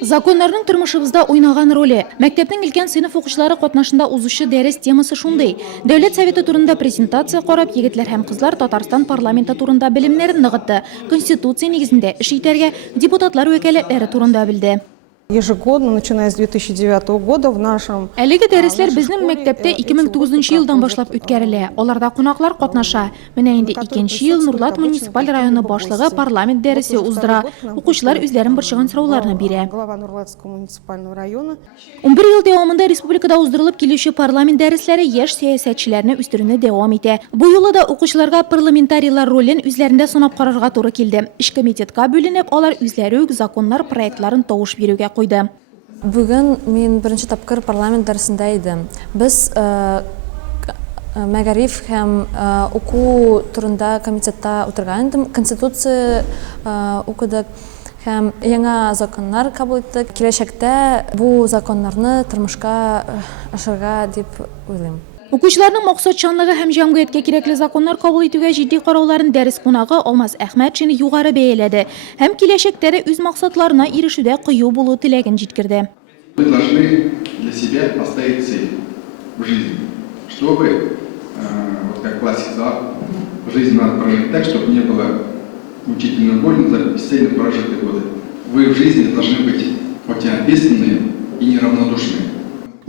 Законларның тормышыбызда ойнаган роле. Мәктәпнең өлкән сыйныф укучылары катнашында узучы дәрес темасы шундый. Дәүләт советы турында презентация карап, егетләр һәм кызлар Татарстан парламенты турында белемнәрен ныгытты. Конституция нигезендә эш итәргә, депутатлар вәкаләтләре турында белде. Ежегодно, начиная с 2009 года, в нашем... Әлеге дәресләр безнең мәктәптә 2009 елдан башлап үткәрелә. Аларда кунаклар катнаша. Менә инде 2нче ел Нурлат муниципаль районы башлыгы парламент дәресе уздыра. Укучылар үзләрен борчыган сорауларны бирә. Глава Нурлатского муниципального района. 11 ел дәвамында республикада уздырылып килүче парламент дәресләре яшь сәясәтчеләрне үстерүне дәвам итә. Бу юлы да укучыларга парламентарийлар ролен үзләрендә санап карарга туры килде. Эш комитетка бүленеп, алар үзләре үк законнар проектларын тавыш бирүгә куйды. Бүген мин беренче тапкыр парламент дәресендә идем. Без мәгариф һәм уку турында комитетта утырган идем. Конституция укыдык һәм яңа законнар кабул иттек. Киләчәктә бу законнарны тормышка ашырга дип уйлыйм. Укучыларның максатчанлыгы һәм җәмгыятькә кирәкле законнар кабул итүгә җитди карауларын дәрес кунагы Алмаз Әхмәтшин югары бәяләде һәм киләчәктә үз максатларына ирешүдә кыю булу теләген җиткерде. Мы должны для себя поставить цель в жизни, чтобы, вот как классик сказал, жизнь надо прожить так, чтобы не было мучительно больно за бесцельно прожитые годы. Вы в жизни должны быть очень ответственные и неравнодушные.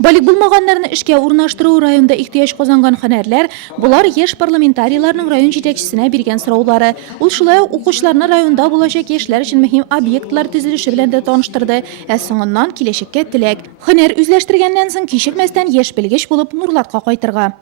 Балик булмаганнарны эшкә урнаштыру районда ихтыяҗ казанган һөнәрләр, булар яшь парламентарийларның район җитәкчесенә биргән сораулары. Ул шулай ук укучыларны районда булачак яшьләр өчен мөһим объектлар төзелеше белән дә таныштырды, ә соңыннан киләчәккә теләк. Һөнәр үзләштергәннән соң кичекмәстән яшь белгеч булып Нурлатка кайтырга.